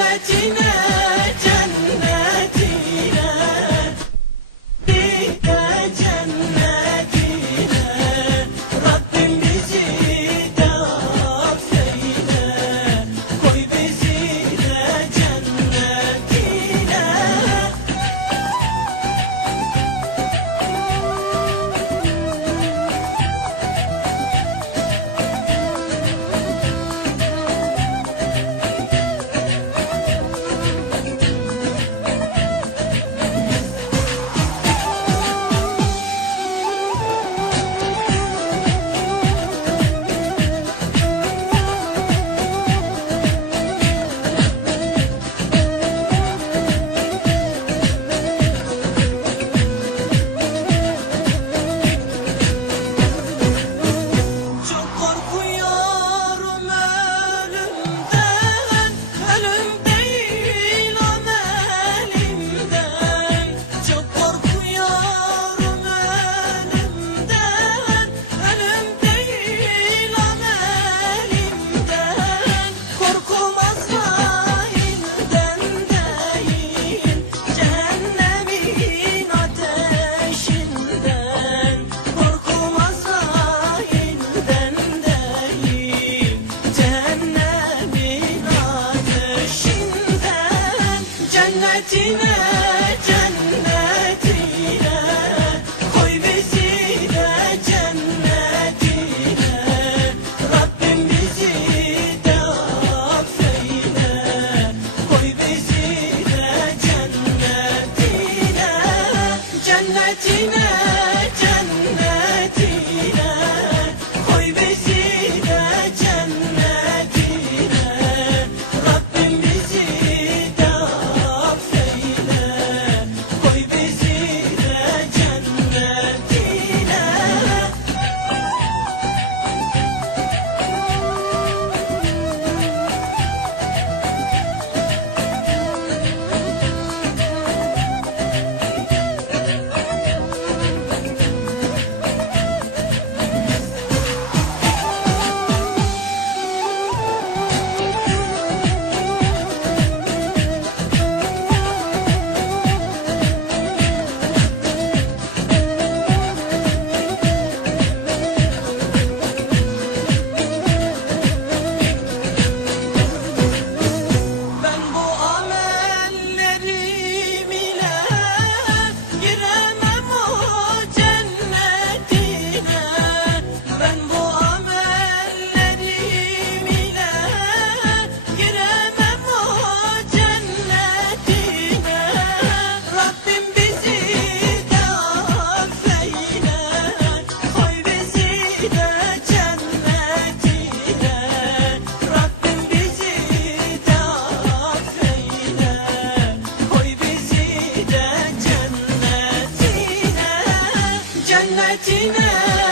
cennetin Latina. ümmetine